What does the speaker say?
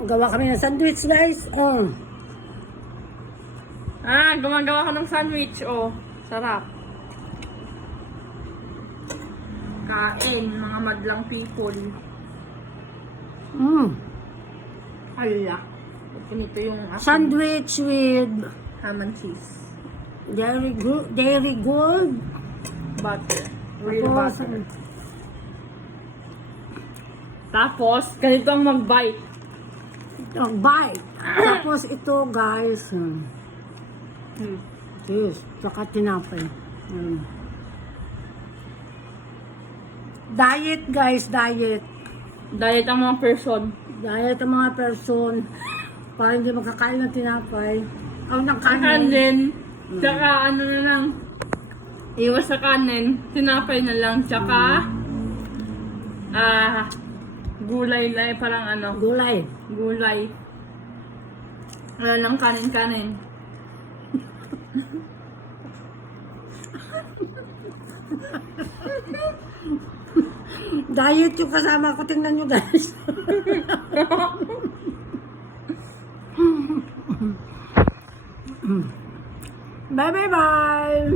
Gawa kami ng sandwich, guys. Gumagawa ko ng sandwich. Oh, sarap. Kain, mga madlang people. Hala. Ganito yung Sandwich with ham and cheese. dairy gold. Butter. Real Tapos, butter. Tapos, ganito ang mag-bite. bite. Tapos ito, guys. Cheese. Tsaka tinapay. Diet, guys. Diet. Diet ang mga person. Diet ang mga person. Para hindi makakain ng tinapay. O ng kanin. Kanin. Tsaka ano na lang. Iwas sa kanin. Tinapay na lang. Tsaka gulay na parang ano. Gulay. Gulay. Wala lang kanin-kanin. Diet yung kasama ko. Tingnan nyo, guys. Bye, bye, bye.